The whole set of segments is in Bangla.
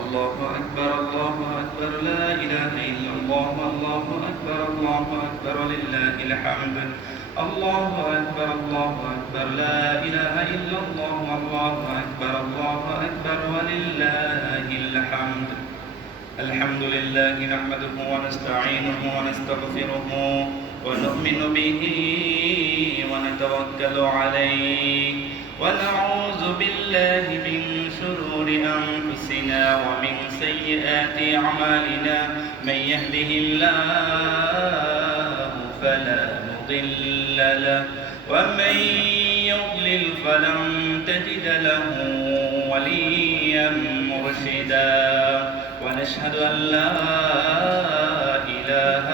الله أكبر الله أكبر لا إله إلا الله الله أكبر الله أكبر لله الحمد الله أكبر لا إله إلا الله الله أكبر ولله الحمد الحمد لله نحمده ونستعينه ونستغفره ونؤمن به ونتوكل عليه ونعوذ بالله من شرور أنفسنا ومن سيئات أعمالنا من يهده الله فلا مضل له ومن يضلل فلن تجد له وليا مرشدا ونشهد أن لا إله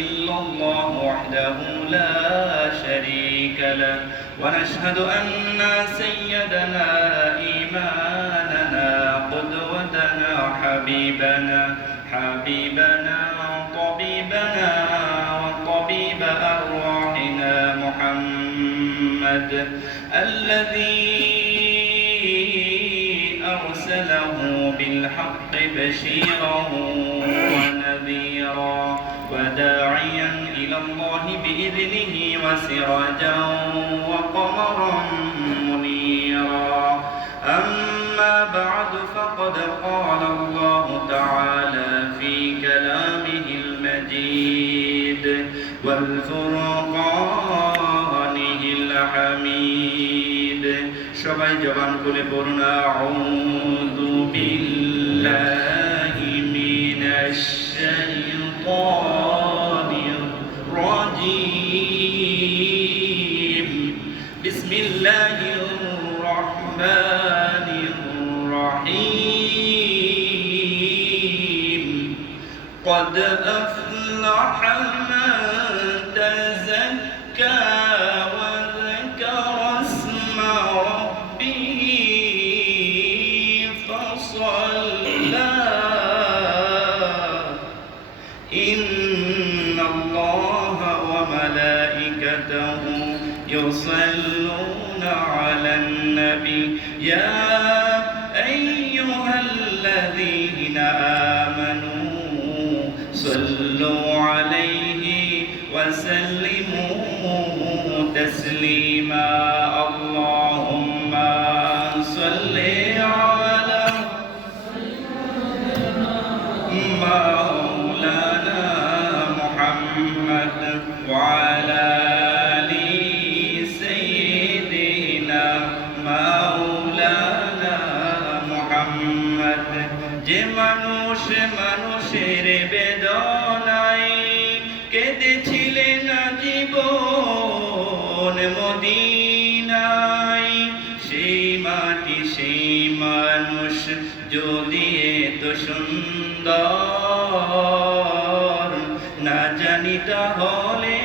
إلا الله وحده لا شريك له ونشهد أن سيدنا إيماننا قدوتنا حبيبنا وطبيبنا وطبيب أرواحنا محمد الذي أرسله بالحق بشيرا ونذيرا وداعيا إلى الله بإذنه وسراجا وقمرا منيرا أما بعد فقد قال الله تعالى في كلامه المجيد والفرقانه الحميد সবাই জবান খুলে পড়ুন আউযু বিল্লাহি মিনাশ শাইতানির রাজীম বিসমিল্লাহির রহমানির রহিম قد أفلح من تزكى إن الله وملائكته يصلون على النبي يا أيها الذين آمنوا صلوا عليه وسلموا تسليما اللهم صل على مولانا محمد وعلى آل سيدنا مولانا محمد যে মানুষ মানুষের বেদনায় কেঁদেছিলেন জীবন মদিনায় সেই মাটি সেই মানুষ যদি এত সুন্দর না জানি তাহলে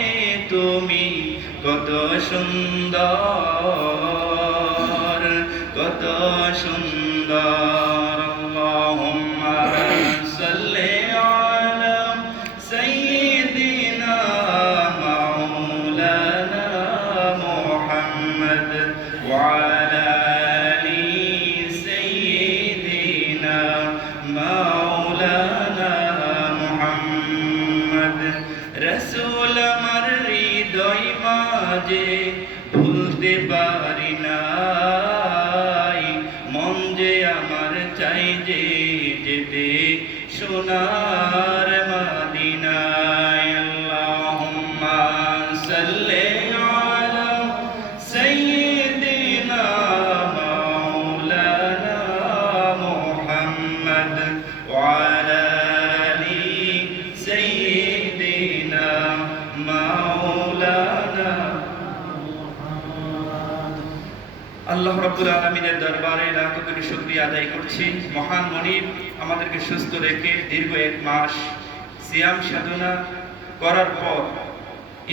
তুমি কত সুন্দর কত সুন্দর আল্লাহুম্মা সাল্লি আলা সাইয়্যিদিনা মাওলানা মুহাম্মদ ওয়া আলা আলি সাইয়্যিদিনা মাওলানা মুহাম্মদ রাসূল আমার হৃদয় মাঝে ভুলতে পারি নাই মন যে আমার চাই যে যেতে সোনার মদিনায় আল্লাহুম্মা সাল্লি আলা সাইয়্যিদিনা মাওলানা মুহাম্মদ ওয়া আলা আলি সাইয়্যিদিনা মাওলানা আল্লাহ রাব্বুল আলামিনের দরবারে লাখ কোটি শুকরিয়া আদায় করছি। মহান মনিব আমাদেরকে সুস্থ রেখে দীর্ঘ এক মাস সিয়াম সাধনা করার পর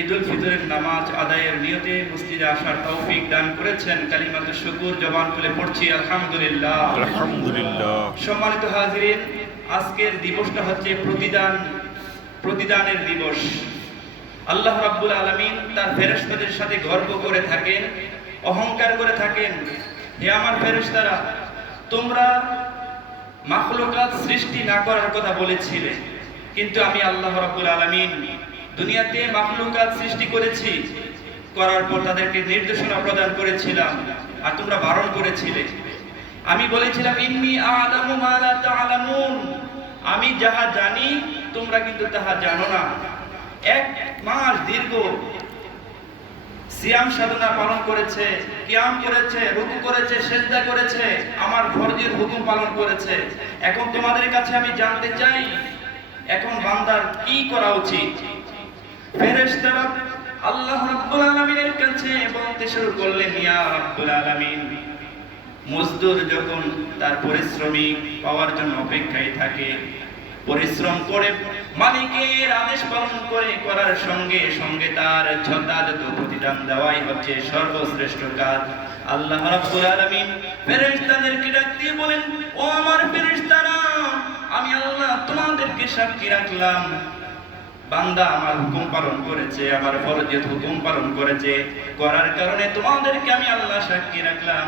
ঈদুল ফিতরের নামাজ আদায়ের নিয়তে মসজিদে আসার তৌফিক দান করেছেন। কালিমাতুশ শুকর জবান খুলে পড়ছি আলহামদুলিল্লাহ আলহামদুলিল্লাহ। সম্মানিত হাজিরিন, আজকের দিবসটা হচ্ছে প্রতিদানের দিবস। আল্লাহ রাব্বুল আলামিন তার ফেরেশতাদের সাথে গর্ব করে থাকেন, অহংকার করে থাকেন, হে আমার ফেরেশতারা, তোমরা মাখলুকাত সৃষ্টি না করার কথা বলেছিলেন, কিন্তু আমি আল্লাহ রাব্বুল আলামিন দুনিয়াতে মাখলুকাত সৃষ্টি করেছি, করার পর তাদেরকে নির্দেশনা প্রদান করেছিলাম আর তোমরা বারণ করেছিলে। আমি বলেছিলাম ইন্নী আ'লামু মা লা তা'লামুন, আমি যাহা জানি তোমরা কিন্তু তাহা জানো না। 1 মাস দীর্ঘ সিয়াম সাধনা পালন করেছে, কিয়াম করেছে, রুকু করেছে, সিজদা করেছে, আমার ফরজের হুকুম পালন করেছে। এখন তোমাদের কাছে আমি জানতে চাই এখন বান্দার কি করা উচিত। ফেরেশতারা আল্লাহ রাব্বুল আলামিনের কাছে বলতে শুরু করলেন, ইয়া রাব্বুল আলামিন, মজদুর যখন তার পরিশ্রমিক পাওয়ার জন্য অপেক্ষায় থাকে, পরিশ্রম করে মালিকের আদেশ পালন করার সঙ্গে সঙ্গে তার যথাযথ প্রতিদান দেওয়াই হচ্ছে সর্বশ্রেষ্ঠ কাজ। আল্লাহ রাব্বুল আলামিন ফেরেশতাদেরকে ডাক দিয়ে বলেন, ও আমার ফেরেশতারা, আমি আল্লাহ তোমাদেরকে সাক্ষী রাখলাম, বান্দা আমার হুকুম পালন করেছে, আমার ফরজের হুকুম পালন করেছে, করার কারণে তোমাদেরকে আমি আল্লাহ সাক্ষী রাখলাম,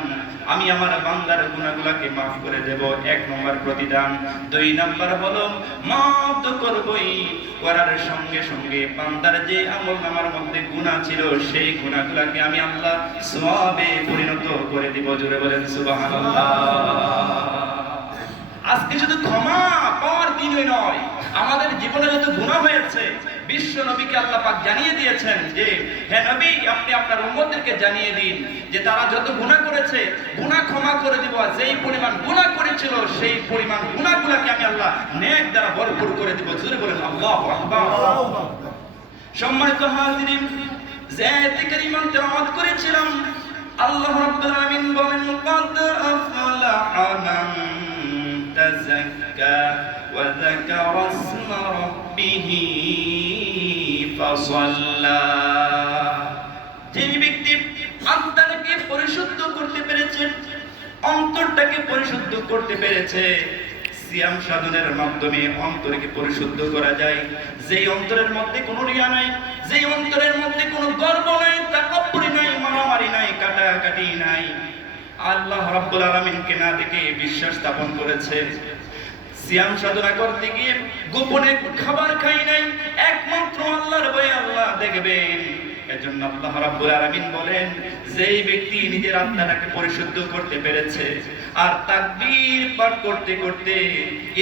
আমি আমার বান্দার গুনাহগুলোকে maaf করে দেব। 1 নম্বর প্রতিদান। 2 নম্বর হলো maaf তো করবই, করার সঙ্গে সঙ্গে বান্দার যে আমলনামার মধ্যে গুনাহ ছিল সেই গুনাহগুলোকে আমি আল্লাহ সওয়াবে পরিণত করে দিব। জোরে বলেন সুবহানাল্লাহ। আজকে শুধু ক্ষমা পাওয়ার দিনই নয়, আমাদের জীবনে যত গুনাহ হয়েছে বিশ্ব নবীকে আল্লাহ পাক জানিয়ে দিয়েছেন যে, হে নবী, আপনি আপনার উম্মতদেরকে জানিয়ে দিন যে তারা যত গুনাহ করেছে গুনাহ ক্ষমা করে দিব, আর যেই পরিমাণ গুনাহ করেছিল সেই পরিমাণ গুনাহগুলোকে আমি আল্লাহ নেক দ্বারা ভরপুর করে দিব। জোরে বলেন আল্লাহু আকবার। সম্মানিত হাজিরিন, যে আয়াতে কারিমা তেলাওয়াত করেছিলাম, আল্লাহ রাব্বুল আলামিন বলেন, ক্বাদ আফলাহা মান তাযাক্কা ওয়া যাকারা ইসমা রাব্বিহি ফাসাল্লা। যে ব্যক্তি আত্মাকে পরিশুদ্ধ করতে পেরেছে, অন্তরটাকে পরিশুদ্ধ করতে পেরেছে, সিয়াম সাধনের মাধ্যমে অন্তরকে পরিশুদ্ধ করা যায়। যেই অন্তরের মধ্যে কোনো রিয়া নাই, যেই অন্তরের মধ্যে কোনো গর্ব নাই, তাকাব্বুর নাই, মারামারি নাই, কাটাকাটি নাই, আল্লাহ রাব্বুল আলামিনকে না দেখে বিশ্বাস স্থাপন করেছে, সিয়াম সাধনা করতে গিয়ে গোপনে খাবার খাই নাই, একমাত্র আল্লাহর ভয়ে আল্লাহ দেখবেন। এজন্য আল্লাহ রাব্বুল আলামিন বলেন, যেই ব্যক্তি নিজের আত্মাটাকে পরিশুদ্ধ করতে পেরেছে আর তাকবীর পাঠ করতে করতে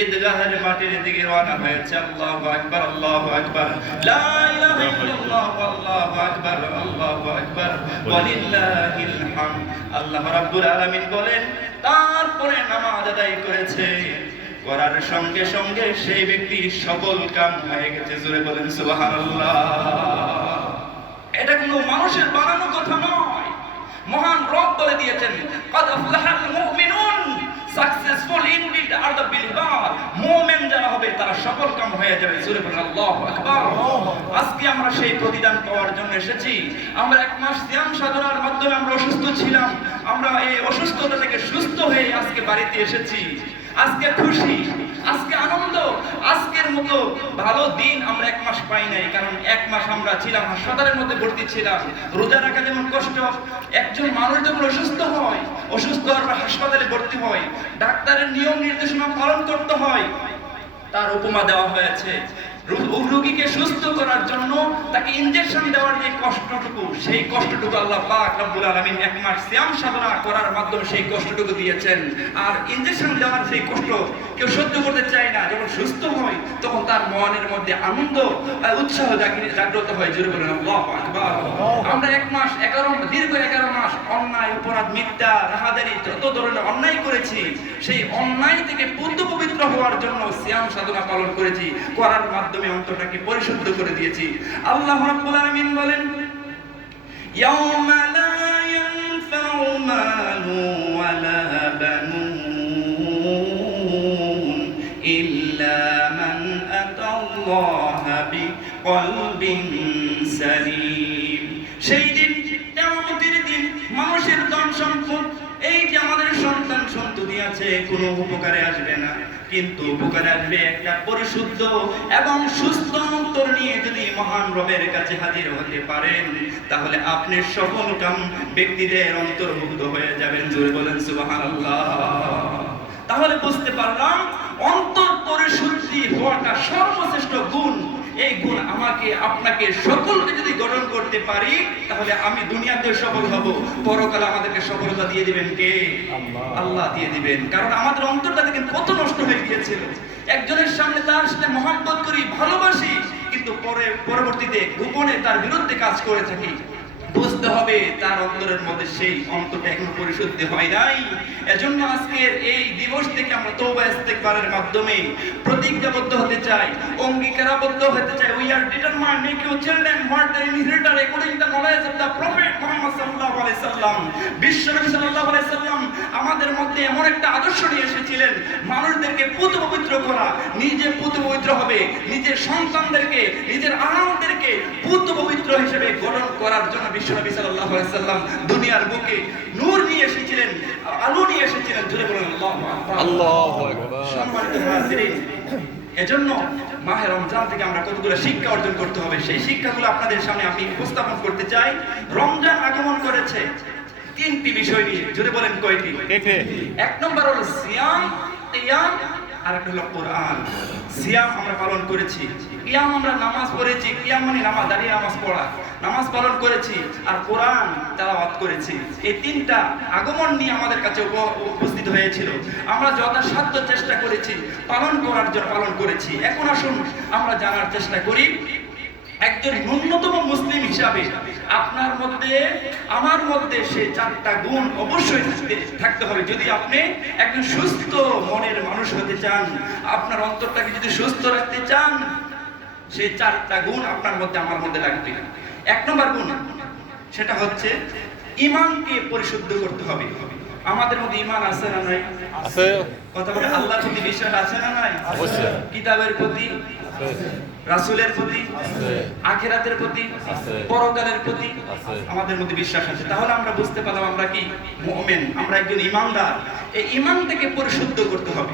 ঈদগাহের মাঠের দিকে রওনা হয়েছে, আল্লাহু আকবার, আল্লাহু আকবার, লা ইলাহা ইল্লাল্লাহ, আল্লাহু আকবার, আল্লাহু আকবার, ওয়ালিল্লাহিল হামদ। আল্লাহ রাব্বুল আলামিন বলেন, তারপরে নামাজ আদায় করেছে, করার সঙ্গে সঙ্গে সেই ব্যক্তি সফল কাম হয়ে গেছে। জোরে বলেন সুবহানাল্লাহ। এটা কোনো মানুষের বানানো কথা নয়, মহান রব বলে দিয়েছেন, ক্বাদ আফলাহাল মুমিনুন, successful indeed are the believer. মুমিন যারা হবে তারা সফল কাম হয়ে যাবে। জোরে বলেন আল্লাহু আকবার। আজকে আমরা সেই প্রতিদান পাওয়ার জন্য এসেছি। আমরা 1 মাস সিয়াম সাধনার মাধ্যমে আমরা অসুস্থ ছিলাম, আমরা এই অসুস্থতা থেকে সুস্থ হয়ে আজকে বাড়িতে এসেছি। আজকে খুশি, আজকে আনন্দ। আজকের মতো ভালো দিন আমরা 1 মাস পাই নাই, কারণ 1 মাস আমরা ছিলাম হাসপাতালের মধ্যে ভর্তি ছিলাম। রোজা রাখা যেমন কষ্ট, একজন মানুষ যখন অসুস্থ হয়, অসুস্থ হওয়ার হাসপাতালে ভর্তি হয়, ডাক্তারের নিয়ম নির্দেশনা পালন করতে হয়, তার উপমা দেওয়া হয়েছে। রোগীকে সুস্থ করার জন্য তাকে ইনজেকশন দেওয়ার যে কষ্টটুকু, সেই কষ্টটুকু আল্লাহ পাক রব্বুল আলামিন 1 মাস সিয়াম সাধনা করার মাধ্যমে সেই কষ্টটুকু দিয়েছেন। আর ইনজেকশন দেওয়ার সেই কষ্ট কেউ সহ্য করতে চায় না। যখন সুস্থ হয় তখন তার মনের মধ্যে আনন্দ আর উৎসাহ জাগ্রত হয়। জোরে বলেন আল্লাহু আকবার। আমরা 1 মাস দীর্ঘ 11 মাস অন্যায়, অপরাধ, মিথ্যা, রাহাদারি, যত ধরনের অন্যায় করেছি, সেই অন্যায় থেকে পবিত্র হওয়ার জন্য সিয়াম সাধনা পালন করেছি, করার মাধ্যমে অন্তরটাকে পরিশুদ্ধ করে দিয়েছি। আল্লাহ রাব্বুল আলামিন বলেন, ইয়াউমা লা ইয়ানফাউ মালু ওয়ালা বানুন ইল্লা মান আতাল্লাহা বিকলবিন সালিম। সেই দিন, কিয়ামতের দিন, মানুষের ধন সম্পদ, এই যে আমাদের সন্তান সন্ততি আছে, কোনো উপকারে আসবে না, কিন্তু উপকারে আসবে একটা পরিশুদ্ধ এবং সুস্থ অন্তর নিয়ে যদি মহান রবের কাছে হাজির হতে পারেন, তাহলে আপনি সফল কাম ব্যক্তিদের অন্তর্ভুক্ত হয়ে যাবেন। জোরে বলেন সুবহানাল্লাহ। তাহলে বুঝতে পারলাম অন্তর পরিশুদ্ধি হওয়াটা সর্বশ্রেষ্ঠ গুণ। এই গুণ আমাকে আপনাকে সকলকে যদি গঠন করতে পারি তাহলে আমি দুনিয়াতে সফল হব, পরকালে আমাদেরকে সফলতা দিয়ে দিবেন কে? আল্লাহ দিয়ে দিবেন। কারণ আমাদের অন্তরটা দেখেন কত নষ্ট হয়ে গিয়েছিল। একজনের সামনে তার সাথে মহব্বত করি, ভালোবাসি, কিন্তু পরবর্তীতে গোপনে তার বিরুদ্ধে কাজ করে থাকি। বুঝতে হবে তার অন্তরের মধ্যে সেই অন্তরটা এখন পরিশুদ্ধি হয় নাই। এজন্য আজকের এই দিবস থেকে আমরা তওবা ইস্তেগফারের মাধ্যমে প্রতিজ্ঞাবদ্ধ হতে চাই, অঙ্গীকারাবদ্ধ হতে চাই। We are determined make you children what the inheritor according to the knowledge of the prophet Muhammad সাল্লাল্লাহু আলাইহি সাল্লাম। বিশ্বনবী সাল্লাল্লাহু আলাইহি সাল্লাম আমাদের মধ্যে এমন একটা আদর্শ নিয়ে এসেছিলেন, মানুষদেরকে পুত পবিত্র করা, নিজে পুত পবিত্র হবে, নিজের সন্তানদেরকে, নিজের আহারদেরকে পুত পবিত্র হিসেবে গঠন করার জন্য বিশ্বনবী সাল্লাল্লাহু আলাইহি সাল্লাম দুনিয়ার বুকে নূর নিয়ে এসেছিলেন, আলো নিয়ে এসেছিলেন। জোরে বলুন আল্লাহু আকবার। সম্মানিত হাজিরিন, এজন্য মাহে রমজান থেকে আমরা কতগুলো শিক্ষা অর্জন করতে হবে, সেই শিক্ষাগুলো আপনাদের সামনে আমি উপস্থাপন করতে চাই। রমজান আগমন করেছে তিনটি বিষয় নিয়ে। জোরে বলেন কয়টি? এক নম্বর হলো সিয়াম, কিয়াম, আর একটা হলো কোরআন। সিয়াম আমরা পালন করেছি, কিয়াম আমরা নামাজ পড়েছি, কিয়াম মানে নামাজ, দাঁড়িয়ে নামাজ পড়া, নামাজ পালন করেছি, আর কোরআন তেলাওয়াত করেছি। এই তিনটা আগমন নিয়ে আমাদের কাছে উপস্থিত হয়েছিল। আমরা যথাসাধ্য চেষ্টা করেছি পালন করার জন্য, পালন করেছি। এখন আসুন আমরা জানার চেষ্টা করি, একজন ন্যূনতম মুসলিম হিসাবে আপনার মধ্যে, আমার মধ্যে সে চারটা গুণ অবশ্যই থাকতে হবে। যদি আপনি একজন সুস্থ মনের মানুষ হতে চান, আপনার অন্তরটাকে যদি সুস্থ রাখতে চান, সেই চারটা গুণ আপনার মধ্যে, আমার মধ্যে লাগবে। এক নম্বর গুণ, সেটা হচ্ছে ঈমানকে পরিশুদ্ধ করতে হবে। আমাদের মধ্যে ঈমান আছে না নাই? আছে। কথা বলে আল্লাহর প্রতি বিশ্বাস আছে না নাই? অবশ্যই। কিতাবের প্রতি, রাসূলের প্রতি, আখিরাতের প্রতি, পরকালের প্রতি আমাদের মধ্যে বিশ্বাস আছে। তাহলে আমরা বুঝতে পারলাম আমরা কি মুমিন, আমরা একজন ঈমানদার। এই ঈমানটাকে পরিশুদ্ধ করতে হবে,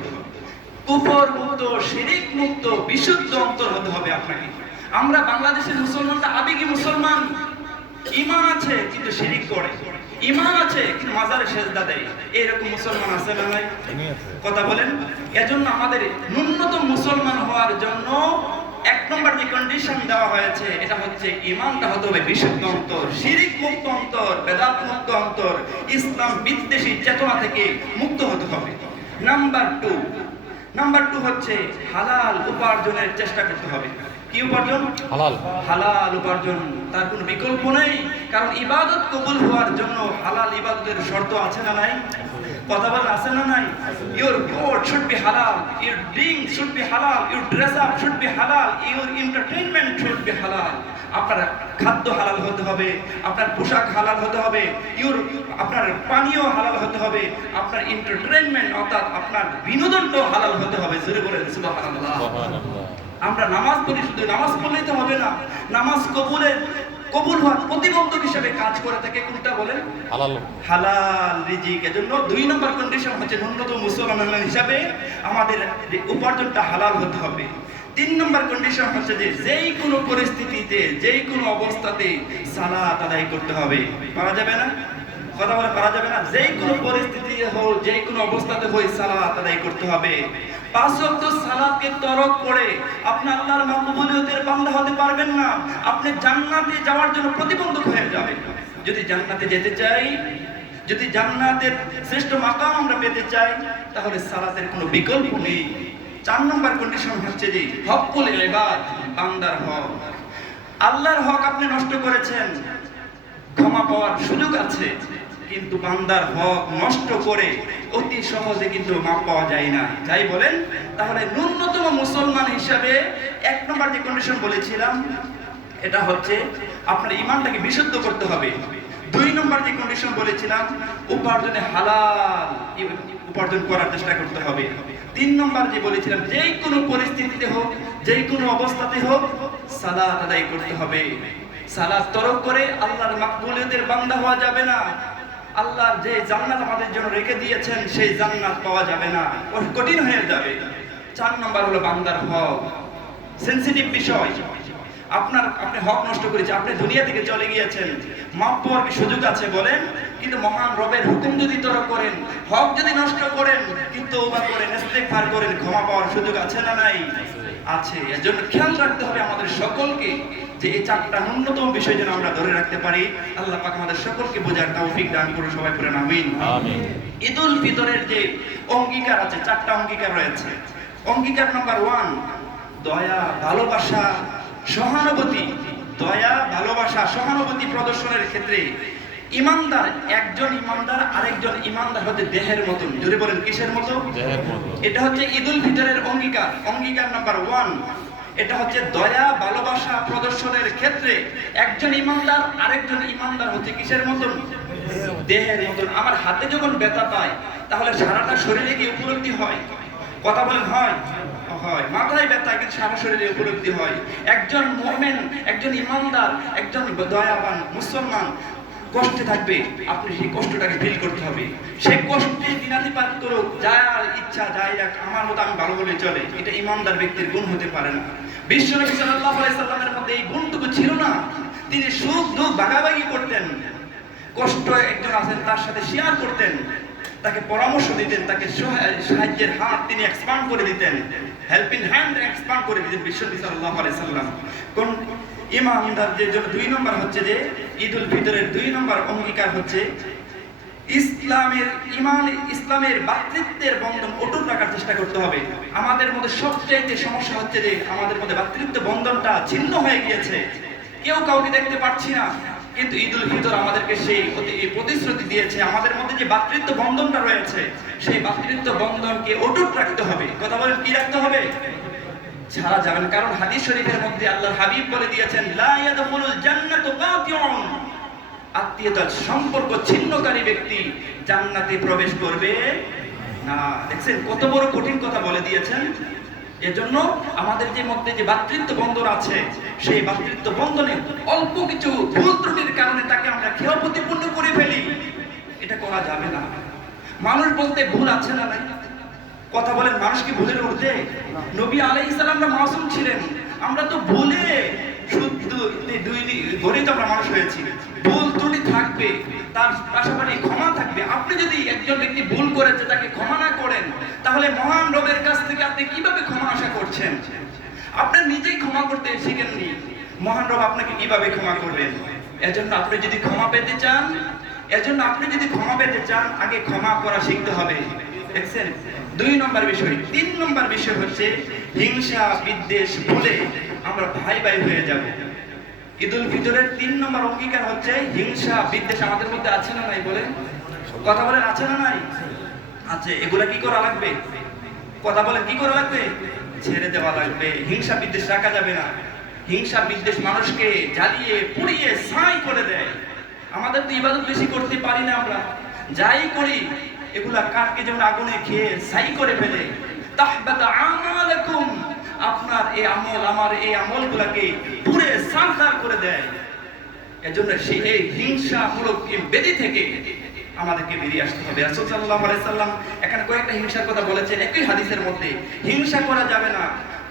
কুফর মুক্ত, শিরক মুক্ত, বিশুদ্ধ অন্তর হতে হবে আপনাকে। আমরা বাংলাদেশের মুসলমানটা আবেগী মুসলমান, ঈমান আছে কিন্তু শিরক করে, ঈমান আছে কিন্তু মাজারে সেজদা দেয়, এরকম মুসলমান আছে না নাই? কথা বলেন। এজন্য আমাদের ন্যূনতম মুসলমান হওয়ার জন্য এক নম্বর যে কন্ডিশন দেওয়া হয়েছে, এটা হচ্ছে ঈমানটা হতে হবে বিশুদ্ধ অন্তর, শিরক মুক্ত অন্তর, বেদাত মুক্ত অন্তর, ইসলাম বিদ্বেষী চেতনা থেকে মুক্ত হতে হবে। নাম্বার টু হচ্ছে হালাল উপার্জনের চেষ্টা করতে হবে। কি উপার্জন? হালাল। হালাল উপার্জন, তার কোনো বিকল্প নেই। কারণ ইবাদত কবুল হওয়ার জন্য হালাল ইবাদতের শর্ত আছে না নাই? কথা বলা আছে না নাই? Your food should be halal, your drink should be halal, your dress up should be halal, your entertainment should be halal. আপনার খাদ্য হালাল হতে হবে, আপনার পোশাক হালাল হতে হবে, আপনার পানীয় হালাল হতে হবে, আপনার এন্টারটেইনমেন্ট অর্থাৎ আপনার বিনোদনটাও হালাল হতে হবে। জোরে বলেন সুবহানাল্লাহ। আমরা নামাজ পড়ি, শুধু নামাজ পড়লেই তো হবে না, নামাজ কবুল হওয়ার প্রতিবন্ধক হিসেবে কাজ করে থাকে কোনটা বলেন? হালাল। হালাল রিজিক। এজন্য দুই নম্বর কন্ডিশন হচ্ছে ন্যূনতম মুসলমান হিসাবে আমাদের উপার্জনটা হালাল হতে হবে। তিন নম্বর কন্ডিশন হচ্ছে যে যেই কোনো পরিস্থিতিতে, যেই কোনো অবস্থাতে সালাত আদায় করতে হবে। পারা যাবে না? কথা বলে পারা যাবে না? যেই কোনো পরিস্থিতি হোক, যেই কোনো অবস্থাতে হোক, সালাত আদায় করতে হবে। 5 ওয়াক্ত সালাতকে তরক করে আপনি আল্লাহর মাকবুলিয়তের বান্দা হতে পারবেন না, আপনি জান্নাতে যাওয়ার জন্য প্রতিবন্ধক হয়ে যাবেন। যদি জান্নাতে যেতে চাই, যদি জান্নাতের শ্রেষ্ঠ মাকাম আমরা পেতে চাই, তাহলে সালাতের কোনো বিকল্প নেই। 4 নম্বর কন্ডিশন হচ্ছে যে হকুল ইবাদ, বান্দার হক। আল্লাহর হক আপনি নষ্ট করেছেন, ক্ষমা পাওয়ার সুযোগ আছে, কিন্তু বান্দার হক নষ্ট করে অতি সহজে কিন্তু মাপ পাওয়া যায় না, যাই বলেন। তাহলে ন্যূনতম মুসলমান হিসাবে 1 নম্বর যে কন্ডিশন বলেছিলাম, এটা হচ্ছে আপনার ঈমানটাকে বিশুদ্ধ করতে হবে। 2 নম্বর যে কন্ডিশন বলেছিলাম, উপার্জনে হালাল উপার্জন করার চেষ্টা করতে হবে। 3 নম্বর যে বলেছিলাম, যেই কোনো পরিস্থিতিতে হোক, যেই কোনো অবস্থাতে হোক, সালাত আদায় করতে হবে। সালাত তরক করে আল্লাহর মাকবুলিয়তের বান্দা হওয়া যাবে না। আল্লাহর যে জান্নাত আমাদের জন্য রেখে দিয়েছেন, সেই জান্নাত পাওয়া যাবে না, কঠিন হয়ে যাবে। 4 নম্বর হলো বান্দার হক, সেনসিটিভ বিষয়। আপনি হক নষ্ট করেছেন, আপনি দুনিয়া থেকে চলে গিয়েছেন, মাফ পাওয়ার কি সুযোগ আছে বলেন? কিন্তু মহান রবের হুকুম যদি তোরা করেন, হক যদি নষ্ট করেন, কিন্তু তওবা করেন, ইস্তেগফার করেন, ক্ষমা পাওয়ার সুযোগ আছে না নাই? আছে। এজন্য খেয়াল রাখতে হবে আমাদের সকলকে যে এই চারটা ন্যূনতম বিষয় যেন আমরা ধরে রাখতে পারি। আল্লাহ পাক আমাদের সকলকে বোঝার তৌফিক দান করুন। সবাই পড়েন আমিন। আমিন। ঈদুল ফিতরের যে অঙ্গীকার আছে, চারটা অঙ্গীকার রয়েছে। অঙ্গীকার নাম্বার 1, দয়া, ভালোবাসা, সহানুভূতি। দয়া, ভালোবাসা, সহানুভূতি প্রদর্শনের ক্ষেত্রে ইমানদার, একজন ইমানদার আরেকজন ইমানদার হতে দেহের মতন। জোরে বলেন কিসের মতো? দেহের মতো। এটা হচ্ছে ঈদুল ফিতরের অঙ্গীকার। অঙ্গীকার নাম্বার 1, এটা হচ্ছে দয়া ভালোবাসা প্রদর্শনের ক্ষেত্রে একজন ইমানদার আরেকজন ইমানদার হচ্ছে কিসের মতন? দেহের মতন। আমার হাতে যখন ব্যথা পায় তাহলে সারাটা শরীরে কি উপলব্ধি হয়? কথা বলেন হয়? হয়। মাথায় ব্যথা কিন্তু সারা শরীরে উপলব্ধি হয়। একজন মুমিন, একজন ইমানদার, একজন দয়াবান মুসলমান কষ্টে থাকবে, আপনি সেই কষ্টটাকে ফিল করতে হবে। সেই কষ্টে দিনাতিপাত করুক, যার ইচ্ছা যাই রাখ, আমার মতো আমি ভালো বলে চলে, এটা ইমানদার ব্যক্তির গুণ হতে পারে না। বিশ্বনবী সাল্লাল্লাহু আলাইহি সাল্লামের মধ্যে এই গুণটুকু ছিল না। তিনি সুখ দুঃখ ভাগাভাগি করতেন, কষ্ট একজন আছেন তার সাথে শেয়ার করতেন, তাকে পরামর্শ দিতেন, তাকে সাহায্যের হাত তিনি এক্সপান্ড করে দিতেন, হেল্পিং হ্যান্ড এক্সপান্ড করে দিতেন বিশ্বনবী সাল্লাল্লাহু আলাইহি সাল্লাম। কোন ইমানদারদের জন্য 2 নম্বর হচ্ছে যে ঈদুল ফিতরের 2 নম্বর অঙ্গীকার হচ্ছে ইসলামের ভ্রাতৃত্বের বন্ধন অটুট রাখার চেষ্টা করতে হবে। আমাদের মধ্যে সবচেয়ে সমস্যা হচ্ছে যে আমাদের মধ্যে ভ্রাতৃত্ব বন্ধনটা ছিন্ন হয়ে গিয়েছে, কেউ কাউকে দেখতে পাচ্ছি না। কিন্তু ঈদুল ফিতর আমাদেরকে সেই প্রতিশ্রুতি দিয়েছে, আমাদের মধ্যে যে ভ্রাতৃত্ব বন্ধনটা রয়েছে সেই ভ্রাতৃত্ব বন্ধনকে অটুট রাখতে হবে। কথা বলেন, কি রাখতে হবে? ছাড়া যাবে না। কারণ হাদিস শরীফের মধ্যে আল্লাহর হাবিব বলে দিয়েছেন, লা ইয়াদখুলুল জান্নাতু কাতিউন, আত্মীয়তার সম্পর্ক ছিন্নকারী ব্যক্তি জান্নাতে প্রবেশ করবে না। দেখছেন কত বড় কঠিন কথা বলে দিয়েছেন। এজন্য আমাদের যে মধ্যে যে ভ্রাতৃত্ব বন্ধন আছে, সেই ভ্রাতৃত্ব বন্ধনে অল্প কিছু ভুল ত্রুটির কারণে তাকে আমরা ক্ষয় প্রতিপূর্ণ করে ফেলি, এটা করা যাবে না। মানুষ বলতে ভুল আছে না নাই? কথা বলেন, মানুষ কি ভুলের ঊর্ধ্বে? নবী আলাইহিস সালামরা মাসুম ছিলেন, আমরা তো ভুলে শুদ্ধ ধরেই তো আমরা মানুষ হয়েছি। ভুল ত্রুটি থাকবে, তার পাশাপাশি ক্ষমা থাকবে। আপনি যদি একজন ব্যক্তি ভুল করেছে তাকে ক্ষমা না করেন, তাহলে মহান রবের কাছ থেকে আপনি কিভাবে ক্ষমা আশা করছেন? আপনি নিজেই ক্ষমা করতে শিখেননি, মহান রব আপনাকে কিভাবে ক্ষমা করবেন? এজন্য আপনি যদি ক্ষমা পেতে চান, আগে ক্ষমা করা শিখতে হবে। দেখছেন 2 নম্বর বিষয়। 3 নম্বর বিষয় হচ্ছে হিংসা বিদ্বেষ ভুলে আমরা ভাই ভাই হয়ে যাব। ঈদুল ফিতরের 3 নম্বর অঙ্গীকার হচ্ছে হিংসা বিদ্বেষ আমাদের মধ্যে আছে না নাই? বলেন, কথা বলেন, আছে না নাই? আছে। এগুলা কি করা লাগবে? কথা বলেন, কি করা লাগবে? ছেড়ে দেওয়া লাগবে। হিংসা বিদ্বেষ রাখা যাবে না। হিংসা বিদ্বেষ মানুষকে জ্বালিয়ে পুড়িয়ে ছাই করে দেয়। আমাদের তো ইবাদত বেশি করতে পারি না, আমরা যাই করি এগুলা কাঠকে যেমন আগুনে খেয়ে ছাই করে ফেলে। তাহবাতা আমালাকুম, আপনার এই আমল আমার এই আমলগুলোকে পুড়ে ছারখার করে দেয়। এজন্য সেই হিংসামূলক বেদি থেকে আমাদেরকে বেরিয়ে আসতে হবে। রাসূল সাল্লাল্লাহু আলাইহি সাল্লাম এখানে কয়েকটা হিংসার কথা বলেছেন একই হাদিসের মধ্যে। হিংসা করা যাবে না,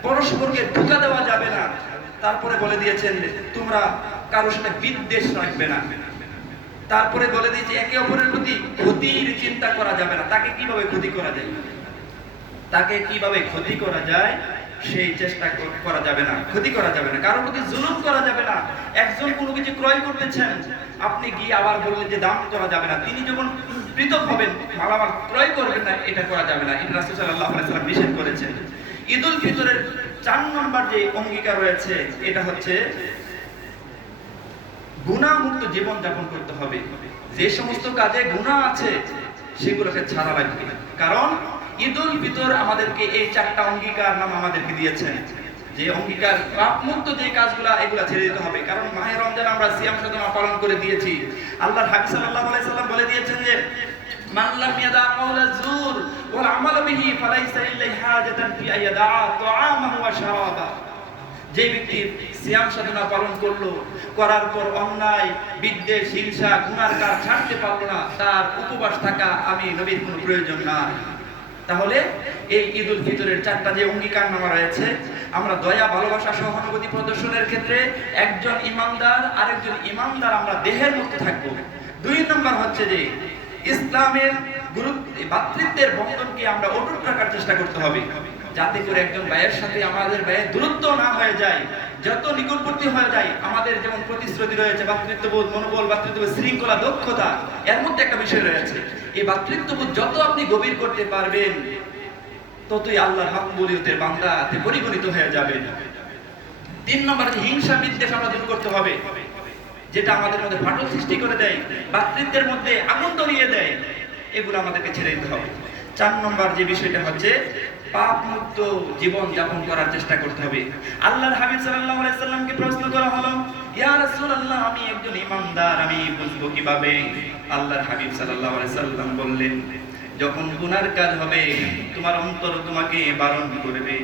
পরস্পরকে ধোঁকা দেওয়া যাবে না। তারপরে বলে দিয়েছেন তোমরা কারোর সাথে বিদ্বেষ রাখবে না। তারপরে বলে দিয়েছে একে অপরের প্রতি ক্ষতির চিন্তা করা যাবে না। তাকে কিভাবে ক্ষতি করা যায় সেই চেষ্টা করা যাবে না, ক্ষতি করা যাবে না। কারোর প্রতি জুলুম করা যাবে না। একজন কোনো কিছু ক্রয় করতেছেন, আপনি গিয়ে আবার বললেন যে দাম করা যাবে না, তিনি যখন পৃথক হবেন মালামাল ক্রয় করবেন না, এটা করা যাবে না। এটা রাসূল সাল্লাল্লাহু আলাইহি ওয়াসাল্লাম নিষেধ করেছেন। ঈদুল ফিতরের 4 নম্বর যে অঙ্গীকার রয়েছে এটা হচ্ছে গুনাহমুক্ত জীবন যাপন করতে হবে। যে সমস্ত কাজে গুনাহ আছে সেগুলোকে ছাড়া লাগবে। কারণ ঈদুল ফিতর আমাদেরকে এই 4টা অঙ্গীকার নাম আমাদেরকে দিয়েছেন, যে অঙ্গীকার পাপমুক্ত যে কাজগুলো এগুলা ছেড়ে দিতে হবে। কারণ মাহে রমজান আমরা সিয়াম সাধনা পালন করে দিয়েছি। আল্লাহর হাবিব সাল্লাল্লাহু আলাইহি সাল্লাম বলে দিয়েছেন যে মান লাম ইয়াদা কাওলা যুর ওয়াল আমাল বিহি ফালাইসা ইল্লা হাজাতান ফি আইয়াদা তাআমাহু ওয়া শারাবা। যে ব্যক্তি সিয়াম সাধনা পালন করলো, করার পর অন্যায় বিদ্বেষ হিংসা গুনার কাজ ছাড়তে পারলো না, তার উপবাস থাকা আমি নবীর কোনো প্রয়োজন নাই। তাহলে এই ঈদুল ফিতরের 4টা যে অঙ্গীকারনামা রয়েছে, আমরা দয়া, ভালোবাসা, সহানুভূতি প্রদর্শনের ক্ষেত্রে একজন ইমানদার আরেকজন ইমানদার আমরা দেহের মতো থাকবো। 2 নম্বর হচ্ছে যে ইসলামের ভ্রাতৃত্বের বন্ধনকে আমরা অটুট রাখার চেষ্টা করতে হবে, যাতে করে একজন ভাইয়ের সাথে আমাদের ভাইয়ের দূরত্ব না হয়ে যায়, যত নিকটবর্তী হয়ে যায়। আমাদের যেমন প্রতিশ্রুতি রয়েছে ভ্রাতৃত্ববোধ, মনোবল, ভ্রাতৃত্ববোধ, শৃঙ্খলা, দক্ষতা, এর মধ্যে একটা বিষয় রয়েছে, এই ভ্রাতৃত্ববোধ যত আপনি গভীর করতে পারবেন ততই আল্লাহর মাকবুলিয়তের বান্দাতে পরিগণিত হয়ে যাবেন। 3 নম্বর হিংসা বিদ্বেষ আমরা দূর করতে হবে, যেটা আমাদের মধ্যে ফাটল সৃষ্টি করে দেয়, ভ্রাতৃত্বের মধ্যে আগুন ধরিয়ে দেয়, এগুলো আমাদেরকে ছেড়ে দিতে হবে। 4 নম্বর যে বিষয়টা হচ্ছে পাপ মুক্ত জীবন যাপন করার চেষ্টা করতে হবে। আল্লাহর হাবিব সাল্লাল্লাহু আলাইহি সাল্লামকে প্রশ্ন করা হলো, ইয়া রাসূলুল্লাহ, আমি একজন ইমানদার, আমি বুঝবো কিভাবে? আল্লাহর হাবিব সাল্লাল্লাহু আলাইহি সাল্লাম বললেন, যখন গুনার কাজ হবে তোমার অন্তর তোমাকে বারণ করবে,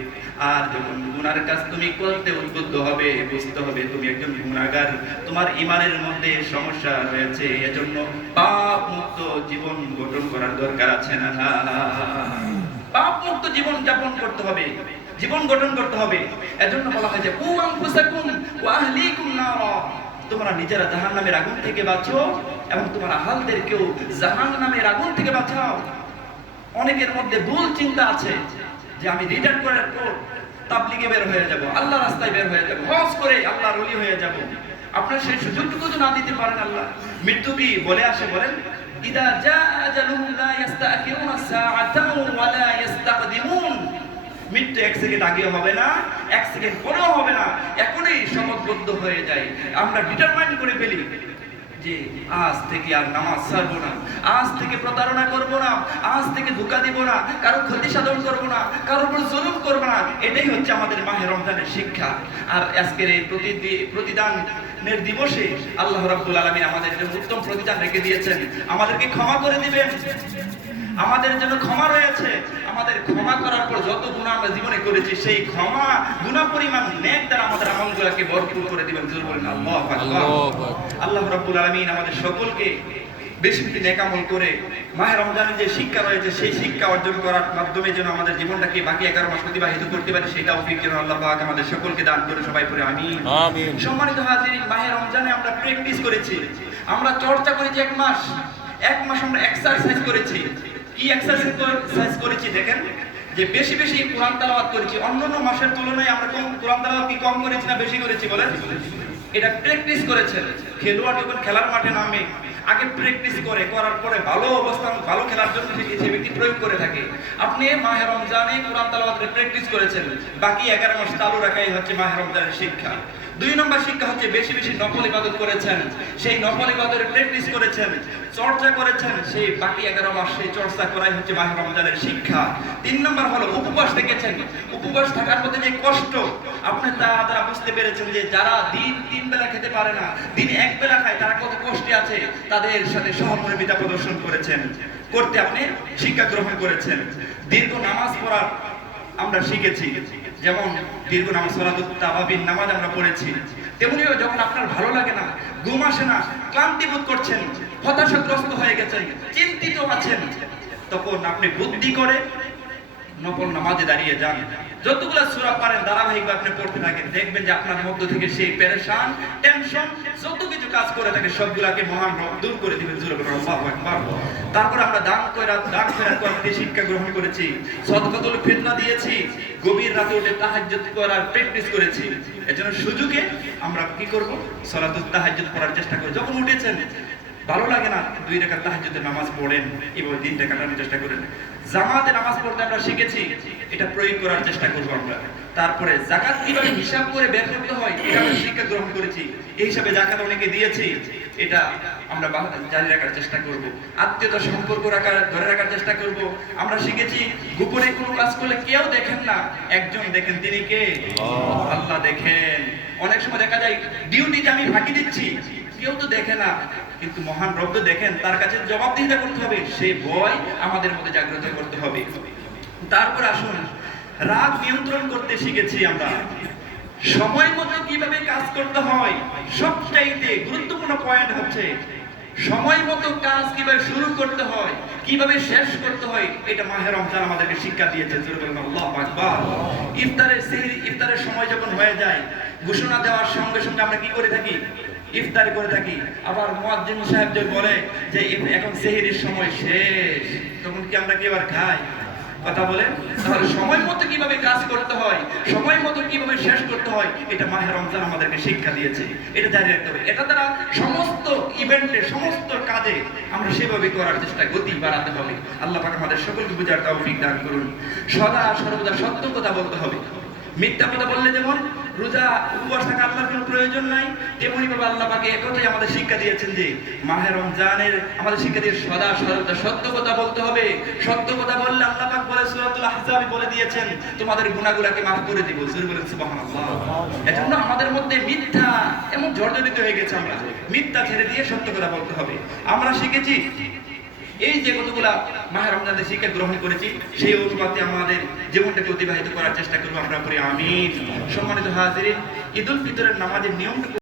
আর যখন গুনার কাজ তুমি করতে উদ্বুদ্ধ হবে, বুঝতে হবে তুমি একজন গুনাহগার, তোমার ঈমানের মধ্যে সমস্যা রয়েছে। এজন্য পাপ মুক্ত জীবন গঠন করার দরকার আছে না? পাপ মুক্ত জীবন যাপন করতে হবে, জীবন গঠন করতে হবে। এজন্য বলা হয় যে কু আনফুসাকুম ওয়া আহলিকুম নারা, তোমরা নিজেরা জাহান্নামের আগুন থেকে বাঁচো এবং তোমার আহলদেরকেও জাহান্নামের আগুন থেকে বাঁচাও। অনেকের মধ্যে ভুল চিন্তা আছে যে আমি রিটার্ন করার পর তাবলিগে বের হয়ে যাব, আল্লাহ রাস্তায় বের হয়ে যাব, হজ করে আল্লাহর ওলি হয়ে যাব। আপনার সেই সুযোগটুকু তো না দিতে পারেন আল্লাহ। মৃত্যু কি বলে আসে? বলেন, ইদা জা আজালুহুম লা ইস্তাখিরুনা সাআতান ওয়া লা ইস্তাকদিমুন। মৃত্যু 1 সেকেন্ড আগেও হবে না, 1 সেকেন্ড পরেও হবে না, এখনই শপথবদ্ধ হয়ে যায়। আমরা ডিটারমাইন করে ফেলি যে আজ থেকে আর নামাজ ছাড়বো না, আজ থেকে প্রতারণা করব না, আজ থেকে ধোঁকা দিব না, কারো ক্ষতি সাধন করব না, কারোর উপর জুলুম করব না। এটাই হচ্ছে আমাদের মাহে রমজানের শিক্ষা। আর আজকের এই প্রতিদানের দিবসে আল্লাহ রাব্বুল আলামিন আমাদের জন্য উত্তম প্রতিদান রেখে দিয়েছেন। আমাদেরকে ক্ষমা করে দিবেন, আমাদের জন্য ক্ষমা রয়েছে। আমাদের ক্ষমা করার পর যত গুনাহ আমরা জীবনে করেছি, সেই ক্ষমা গুনাহ পরিমাণ নেক দ্বারা আমাদের আমলগুলোকে ভরপুর করে দিবেন। জোরে বলেন আল্লাহু আকবার। আল্লাহ রাব্বুল আলামিন আমাদের সকলকে বেশি বেশি নেক আমল করে মাহে রমজানের যে শিক্ষা রয়েছে সেই শিক্ষা অর্জন করার মাধ্যমে যেন আমাদের জীবনটাকে বাকি 11 মাস অতিবাহিত করতে পারি, সেটা তৌফিক যেন আল্লাহ পাক আমাদের সকলকে দান করে। সবাই পড়ে আমিন। আমিন। সম্মানিত হাজিরিন, মাহে রমজানে আমরা প্র্যাকটিস করেছি, আমরা চর্চা করেছি 1 মাস। 1 মাস আমরা এক্সারসাইজ করেছি। কি এক্সারসাইজ করেছি দেখেন, যে বেশি বেশি কোরআন তেলাওয়াত করেছি। অন্যান্য মাসের তুলনায় আমরা কোরআন তেলাওয়াত কি কম করেছি না বেশি করেছি বলেন? এটা প্র্যাকটিস করেছেন। খেলোয়াড় যখন খেলার মাঠে নামে আগে প্র্যাকটিস করার পরে ভালো অবস্থান, ভালো খেলার জন্য সে ব্যক্তি প্রয়োগ করে থাকে। আপনি মাহে রমজানে কোরআন তেলাওয়াতের প্র্যাকটিস করেছেন, বাকি 11 মাস চালু রাখাই হচ্ছে মাহে রমজানের শিক্ষা। 2 নম্বর শিক্ষা হচ্ছে বেশি বেশি নফল ইবাদত করেছেন, সেই নফল ইবাদতের প্র্যাকটিস করেছেন, চর্চা করেছেন, সেই বাকি 11 মাস সেই চর্চা করাই হচ্ছে মাহে রমজানের শিক্ষা। 3 নম্বর হলো উপবাস থেকেছেন। উপবাস থাকার মধ্যে যে কষ্ট আপনি তারা বুঝতে পেরেছেন, যে যারা দিন 3 বেলা খেতে পারে না, দিন 1 বেলা খায়, তারা কত কষ্টে আছে, তাদের সাথে সহমর্মিতা প্রদর্শন করেছেন, করতে আপনি শিক্ষা গ্রহণ করেছেন। দীর্ঘ নামাজ পড়ার আমরা শিখেছি, যেমন দীর্ঘ নামাজ সালাতুত তাওয়াবিন নামাজ আমরা পড়েছি। তেমনিও যখন আপনার ভালো লাগে না, ঘুম আসে না, ক্লান্তি বোধ করছেন, হতাশাগ্রস্ত হয়ে গেছেন, চিন্তিত আছেন, তখন আপনি বুদ্ধি করে নফল নামাজে দাঁড়িয়ে যান। যতগুলো সূরা পারেন ধারাবাহিকভাবে আপনি পড়তে থাকেন, দেখবেন যে আপনার মধ্য থেকে সেই পেরেশান, টেনশন, যত কিছু কাজ করে থাকে সবগুলাকে মহান রব দূর করে দিবেন। জোরে বলুন আল্লাহু আকবার। তারপর আমরা দান করতে শিক্ষা গ্রহণ করেছি, সদকাতুল ফিতরা দিয়েছি, গভীর রাতে উঠে তাহাজ্জুদ করার প্র্যাকটিস করেছি। এজন্য সুযোগে আমরা কি করব? সালাতুত তাহাজ্জুদ পড়ার চেষ্টা করি। যখন উঠেছেন ভালো লাগে না, 2 রাকাত তাহাজ্জুদের নামাজ পড়েন, এভাবে দিনটা কাটানোর চেষ্টা করেন। জামাতে নামাজ পড়তে আমরা শিখেছি, এটা প্রয়োগ করার চেষ্টা করব আমরা। তারপরে যাকাত কিভাবে হিসাব করে বের করতে হয়, এটা আমরা শিক্ষা গ্রহণ করেছি। এই হিসাবে যাকাত অনেকে দিয়েছি, এটা আমরা জারি রাখার চেষ্টা করব। আত্মীয়তা সম্পর্ক ধরে রাখার চেষ্টা করব। আমরা শিখেছি গোপনে কোনো কাজ করলে কেউ দেখেন না, একজন দেখেন, তিনি কে? আল্লাহ দেখেন। অনেক সময় দেখা যায় ডিউটিতে আমি ফাঁকি দিচ্ছি, কেউ তো দেখে না, কিন্তু মহান রব তো দেখেন, তার কাছে জবাবদিহিতা করতে হবে, সেই ভয় আমাদের মধ্যে জাগ্রত করতে হবে। তারপর আসুন, রাগ নিয়ন্ত্রণ করতে শিখেছি আমরা। সময় মতো কিভাবে কাজ করতে হয়, সবচাইতে গুরুত্বপূর্ণ পয়েন্ট হচ্ছে সময় মতো কাজ কিভাবে শুরু করতে হয়, কিভাবে শেষ করতে হয়, এটা মাহে রমজান আমাদেরকে শিক্ষা দিয়েছে। আল্লাহু আকবার। ইফতারের সময় যখন হয়ে যায়, ঘোষণা দেওয়ার সঙ্গে সঙ্গে আমরা কি করে থাকি? ইফতার করে থাকি। আবার মুয়াজ্জিন সাহেব যে বলে যে এখন সেহরির সময় শেষ, তখন কি আমরা কি আবার খাই? কথা বলেন। তাহলে সময় মতো কিভাবে কাজ করতে হয়, সময় মতো কিভাবে শেষ করতে হয়, এটা মাহে রমজান আমাদেরকে শিক্ষা দিয়েছে। এটা জারি রাখতে হবে। এটা দ্বারা সমস্ত ইভেন্টে, সমস্ত কাজে আমরা সেভাবে করার চেষ্টা, গতি বাড়াতে হবে। আল্লাহ পাক আমাদের সকলকে বুঝার তৌফিক দান করুন। সদা সর্বদা সত্য কথা বলতে হবে। মিথ্যা কথা বললে যেমন রোজা উপবাস থাকা আল্লাহর কোনো প্রয়োজন নাই, তেমনি ভাবে আল্লাহ পাক একথাই আমাদের শিক্ষা দিয়েছেন যে মাহে রমজানের আমাদের শিক্ষা দিয়ে সদা সর্বদা সত্য কথা বলতে হবে। সত্য কথা বললে আল্লাহ পাক বলে সূরাতুল আহজাবে বলে দিয়েছেন তোমাদের গুনাহগুলোকে মাফ করে দিব। জোরে বলেন সুবহানাল্লাহ। এজন্য আমাদের মধ্যে মিথ্যা এমন জর্জরিত হয়ে গেছে, আমরা মিথ্যা ছেড়ে দিয়ে সত্য কথা বলতে হবে। আমরা শিখেছি এই যে কতগুলা মাহে রমজানের শিক্ষা গ্রহণ করেছি, সেই অনুপাতে আমাদের জীবনটাকে অতিবাহিত করার চেষ্টা করবো। আমরা করি আমিন। সম্মানিত হাজিরিন, ঈদুল ফিতরের নামাজের নিয়ম